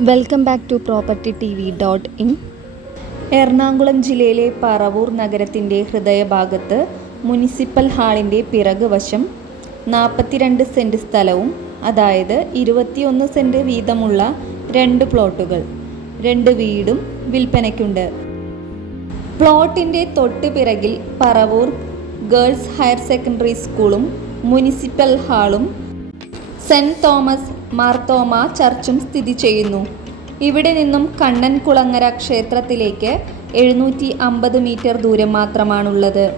Welcome back to property TV dot in in Ernakulam ജില്ലയിലെ പറവൂർ നഗരത്തിന്റെ ഹൃദയഭാഗത്ത് മുനിസിപ്പൽ ഹാളിന്റെ പിറകുവശം നാൽപ്പത്തിരണ്ട് സെന്റ് സ്ഥലവും അതായത് ഇരുപത്തിയൊന്ന് സെന്റ് വീതമുള്ള രണ്ട് പ്ലോട്ടുകൾ രണ്ട് വീടും വിൽപ്പനയ്ക്കുണ്ട്. പ്ലോട്ടിന്റെ തൊട്ട് പിറകിൽ പറവൂർ ഗേൾസ് ഹയർ സെക്കൻഡറി സ്കൂളും മുനിസിപ്പൽ ഹാളും സെന്റ് തോമസ് മാർത്തോമ ചർച്ചും സ്ഥിതി ചെയ്യുന്നു. ഇവിടെ നിന്നും കണ്ണൻകുളങ്ങര ക്ഷേത്രത്തിലേക്ക് എഴുന്നൂറ്റി അമ്പത് മീറ്റർ ദൂരം മാത്രമാണുള്ളത്.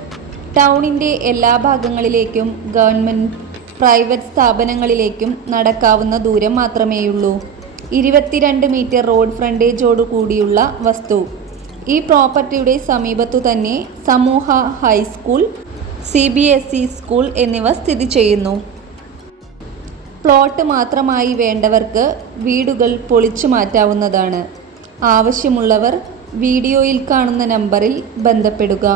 ടൗണിന്റെ എല്ലാ ഭാഗങ്ങളിലേക്കും ഗവൺമെന്റ് പ്രൈവറ്റ് സ്ഥാപനങ്ങളിലേക്കും നടക്കാവുന്ന ദൂരം മാത്രമേയുള്ളൂ. ഇരുപത്തിരണ്ട് മീറ്റർ റോഡ് ഫ്രണ്ടേജോടു കൂടിയുള്ള വസ്തു. ഈ പ്രോപ്പർട്ടിയുടെ സമീപത്തു തന്നെ സമൂഹ high school C B S E school എന്നിവ സ്ഥിതി ചെയ്യുന്നു. പ്ലോട്ട് മാത്രമായി വേണ്ടവർക്ക് വീടുകൾ പൊളിച്ചു മാറ്റാവുന്നതാണ്. ആവശ്യമുള്ളവർ വീഡിയോയിൽ കാണുന്ന നമ്പറിൽ ബന്ധപ്പെടുക.